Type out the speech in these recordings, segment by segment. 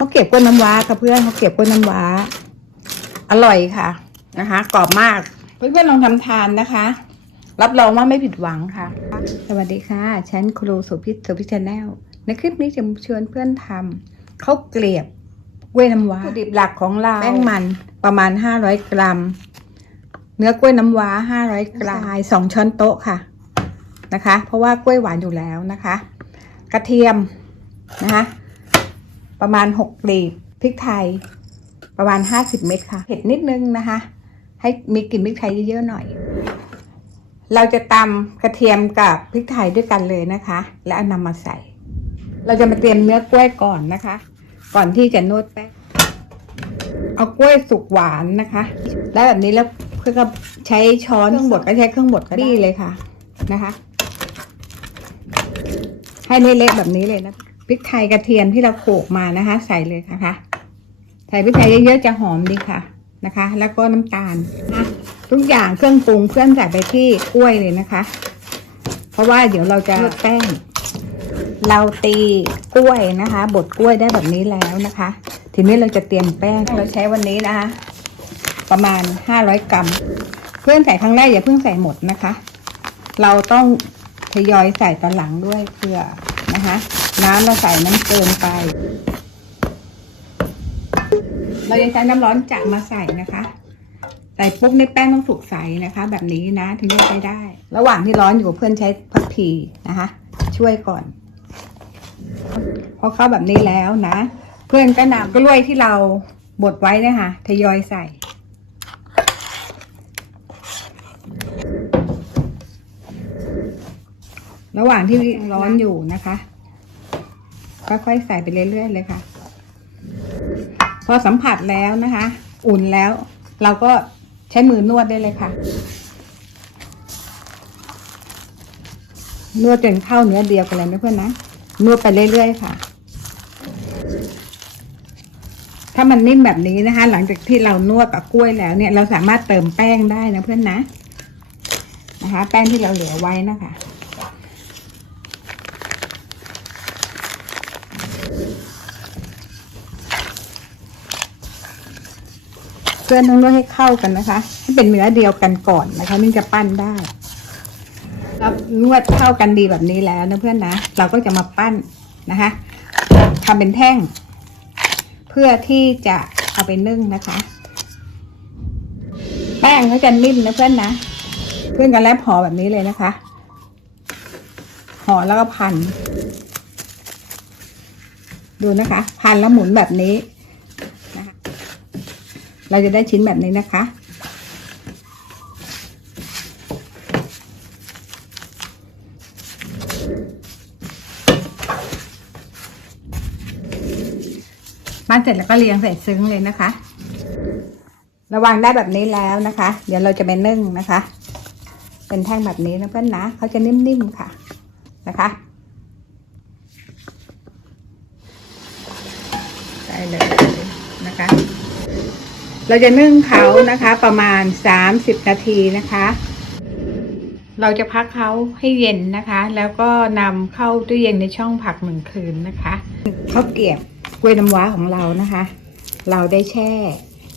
เขาเก็บกล้วยน้ำว้าค่ะเพื่อนเขาเก็บกล้วยน้ำว้า อร่อยค่ะนะคะกรอบมากเพื่อนๆลองทำทานนะคะ รับรองว่าไม่ผิดหวังค่ะ สวัสดีค่ะฉันครูสุพิษสุพิชแนลในคลิปนี้จะชวนเพื่อนทำข้าวเกลียบกล้วยน้ำว้าวัตถุดิบหลักของเราแป้งมันประมาณ 500 กรัม เนื้อกล้วยน้ำว้า 500 กรัมสองช้อนโต๊ะค่ะนะคะ เพราะว่ากล้วยหวานอยู่แล้วนะคะ กระเทียมนะคะ ประมาณ 6กลีบพริกไทย ประมาณ 50 เม็ดค่ะ เผ็ดนิดนึงนะคะ ให้มีกลิ่นพริกไทยเยอะๆหน่อย เราจะตำกระเทียมกับพริกไทยด้วยกันเลยนะคะ และเอานำมาใส่ เราจะมาเตรียมเนื้อกล้วยก่อนนะคะ ก่อนที่จะนวดแป้งเอากล้วยสุกหวานนะคะ ได้แบบนี้แล้วเพื่อก็ใช้ช้อนเครื่องบดก็ใช้เครื่องบดก็ได้เลยค่ะนะคะ ให้เละๆแบบนี้เลยนะ พริกไทยกระเทียมที่เราโขลกมานะคะ ใส่เลยนะคะใส่พริกไทยเยอะๆจะหอมดีค่ะนะคะ แล้วก็น้ำตาลนะทุกอย่างเครื่องปรุงเครื่องใส่ไปที่กล้วยเลยนะคะ เพราะว่าเดี๋ยวเราจะนวดแป้ง เราตีกล้วยนะคะ บดกล้วยได้แบบนี้แล้วนะคะ ทีนี้เราจะเตรียมแป้งเราใช้วันนี้นะคะ ประมาณ500กรัม เพื่อนใส่ครั้งแรกอย่าเพิ่งใส่หมดนะคะ เราต้องทยอยใส่ตอนหลังด้วยเพื่อ นะคะ น้ำเราใส่น้ำเกินไป เราจะใช้น้ำร้อนจัดมาใส่นะคะ ใส่ปุ๊บในแป้งต้องสุกใสนะคะ แบบนี้นะถึงจะใช้ได้ ระหว่างที่ร้อนอยู่เพื่อนใช้พักพีนะคะ ช่วยก่อน พอเข้าแบบนี้แล้วนะ เพื่อนก็นำกล้วยที่เราบดไว้นี่ยค่ะทยอยใส่ ระหว่างที่ร้อนอยู่นะคะค่อยๆใส่ไปเรื่อยๆเลยค่ะ พอสัมผัสแล้วนะคะ อุ่นแล้ว เราก็ใช้มือนวดได้เลยค่ะ นวดจนเข้าเนื้อเดียวกันเลยนะเพื่อนนะนวดไปเรื่อยๆค่ะ ถ้ามันนิ่มแบบนี้นะคะ หลังจากที่เรานวดกับกล้วยแล้วเนี่ย เราสามารถเติมแป้งได้นะเพื่อนนะนะคะ แป้งที่เราเหลือไว้นะคะ พื่อนต้องนวดให้เข้ากันนะคะให้เป็นเนื้อเดียวกันก่อนนะคะถึงจะปั้นได้แล้วนวดเข้ากันดีแบบนี้แล้วนะเพื่อนนะเราก็จะมาปั้นนะคะทำเป็นแท่ง เพื่อที่จะเอาไปนึ่งนะคะ แป้งเขาจะนิ่มนะเพื่อนนะเพื่อนกันแลบห่อแบบนี้เลยนะคะห่อแล้วก็พัน ดูนะคะ พันแล้วหมุนแบบนี้ เราจะได้ชิ้นแบบนี้นะคะปั้นเสร็จแล้วก็เรียงใส่ซึ้งเลยนะคะ ระวังได้แบบนี้แล้วนะคะ เดี๋ยวเราจะไปนึ่งนะคะ เป็นแท่งแบบนี้นะเพื่อนนะเขาจะนิ่มๆค่ะนะคะได้เลยนะคะ เราจะนึ่งเขานะคะประมาณ 30 นาทีนะคะ เราจะพักเขาให้เย็นนะคะ แล้วก็นำเข้าตู้เย็นในช่องผักหนึ่งคืนนะคะข้าวเกรียบกล้วยน้ำว้าของเรานะคะ เราได้แช่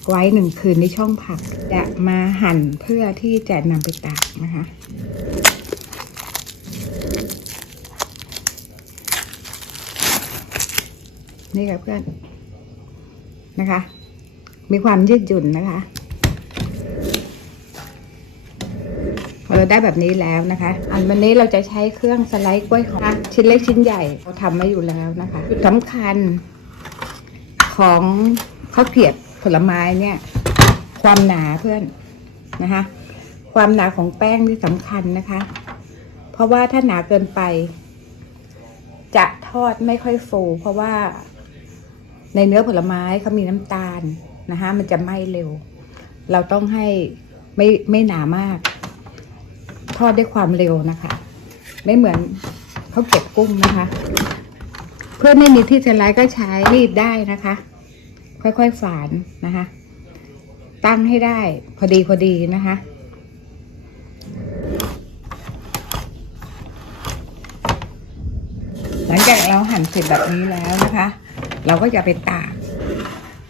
ไว้หนึ่งคืนในช่องผัก จะมาหั่นเพื่อที่จะนำไปตากนะคะนี่ค่ะเพื่อนนะคะ มีความยืดหยุ่นนะคะ พอเราได้แบบนี้แล้วนะคะ อันวันนี้เราจะใช้เครื่องสไลด์กล้วยของชิ้นเล็กชิ้นใหญ่เราทำไว้อยู่แล้วนะคะจุดสำคัญของข้าวเกียบผลไม้เนี่ย ความหนาเพื่อนนะคะ ความหนาของแป้งที่สำคัญนะคะ เพราะว่าถ้าหนาเกินไป จะทอดไม่ค่อยฟูเพราะว่าในเนื้อผลไม้เขามีน้ำตาล นะคะมันจะไหม้เร็ว เราต้องให้ไม่ไม่หนามาก ทอดด้วยความเร็วนะคะ ไม่เหมือนเขาเก็บกุ้งนะคะ เพื่อไม่มีที่สไลด์ก็ใช้รีดได้นะคะ ค่อยๆฝานนะคะ ตั้งให้ได้พอดีพอดีนะคะหลังจากเราหั่นเสร็จแบบนี้แล้วนะคะ เราก็จะไปตาก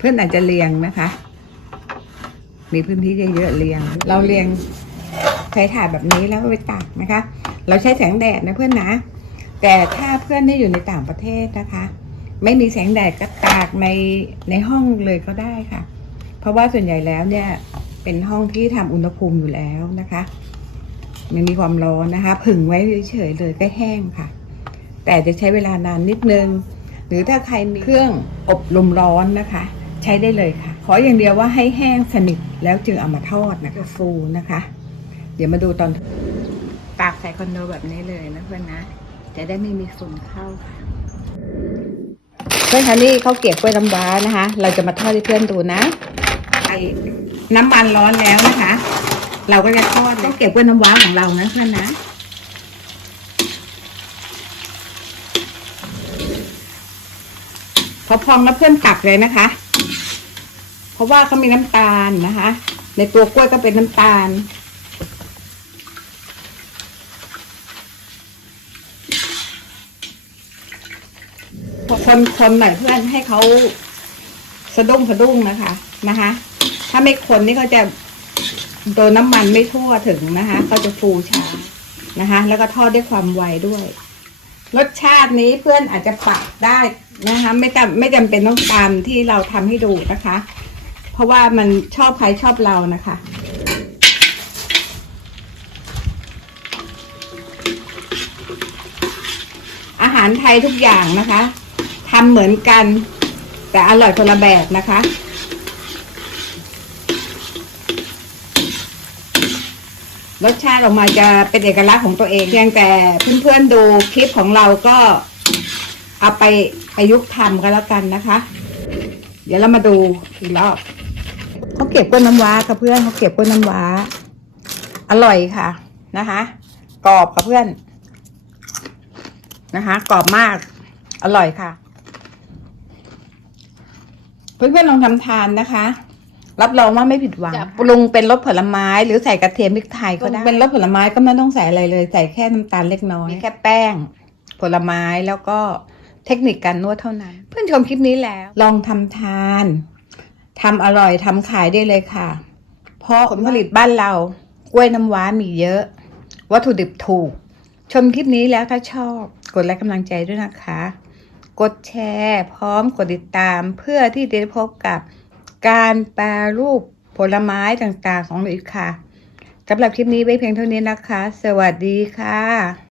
พื่อนอาจจะเรียงนะคะ มีพื้นที่เยอะๆเรียง เราเรียงใช้ถาดแบบนี้แล้วไปตากนะคะ เราใช้แสงแดดนะเพื่อนนะ แต่ถ้าเพื่อนที่อยู่ในต่างประเทศนะคะ ไม่มีแสงแดดก็ตากในในห้องเลยก็ได้ค่ะ เพราะว่าส่วนใหญ่แล้วเนี่ยเป็นห้องที่ทำอุณหภูมิอยู่แล้วนะคะมันมีความร้อนนะคะ ผึ่งไว้เฉยๆเลยก็แห้งค่ะ แต่จะใช้เวลานานนิดนึง หรือถ้าใครมีเครื่องอบลมร้อนนะคะ ใช้ได้เลยค่ะ ขออย่างเดียวว่าให้แห้งสนิทแล้วจึงเอามาทอดนะคะฟูนะคะ เดี๋ยวมาดูตอนตากใส่คอนโดแบบนี้เลยนะเพื่อนนะ จะได้ไม่มีฝุ่นเข้าค่ะเพื่อนคะนี่เขาวเก็บกล้วยน้ำว้านะคะ เราจะมาทอดให้เพื่อนดูนะไอ้น้ำมันร้อนแล้วนะคะ เราก็จะทอดต้องเก็บกล้วยน้ำว้าของเรานะเพื่อนนะพอพองแล้วเพื่อนตักเลยนะคะเพ ราะว่าเขามีน้ำตาลนะคะ ในตัวกล้วยก็เป็นน้ำตาล พอคนคนหน่อยเพื่อนให้เขาสะดุ้งสะดุ้งนะคะนะคะ ถ้าไม่คนนี่เขาจะโดนน้ำมันไม่ทั่วถึงนะคะเขาจะฟูช้านะคะ แล้วก็ทอดด้วยความไวด้วย รสชาตินี้เพื่อนอาจจะปรับได้นะคะ ไม่จำไม่จำเป็นต้องตามที่เราทำให้ดูนะคะ เพราะว่ามันชอบใครชอบเรานะคะ อาหารไทยทุกอย่างนะคะทำเหมือนกัน แต่อร่อยคนละแบบนะคะรสชาติออกมาจะเป็นเอกลักษณ์ของตัวเองเพียงแต่เพื่อนๆดูคลิปของเราก็เอาไปประยุกต์ทำกันแล้วกันนะคะ เดี๋ยวเรามาดูอีกรอบ เขาเก็บกล้วยน้ำว้ากับเพื่อนเขาเก็บกล้วยน้ำว้า อร่อยค่ะนะคะกรอบกับเพื่อน นะคะกรอบมาก อร่อยค่ะ เพื่อนๆลองทำทานนะคะ รับรองว่าไม่ผิดหวังจะปรุงเป็นรสผลไม้หรือใส่กระเทียมพริกไทยก็ได้เป็นรสผลไม้ก็ไม่ต้องใส่อะไรเลย ใส่แค่น้ำตาลเล็กน้อยมีแค่แป้ง ผลไม้แล้วก็เทคนิคการนวดเท่านั้น เพื่อนชมคลิปนี้แล้ว ลองทำทาน ทำอร่อยทำขายได้เลยค่ะ เพราะผลผลิตบ้านเรา กล้วยน้ำว้ามีเยอะ วัตถุดิบถูก ชมคลิปนี้แล้วถ้าชอบ กดไลค์กำลังใจด้วยนะคะ กดแชร์ พร้อมกดติดตามเพื่อที่จะพบกับการแปรรูปผลไม้ต่างๆของหนูอีกค่ะสำหรับคลิปนี้ไว้เพียงเท่านี้นะคะ สวัสดีค่ะ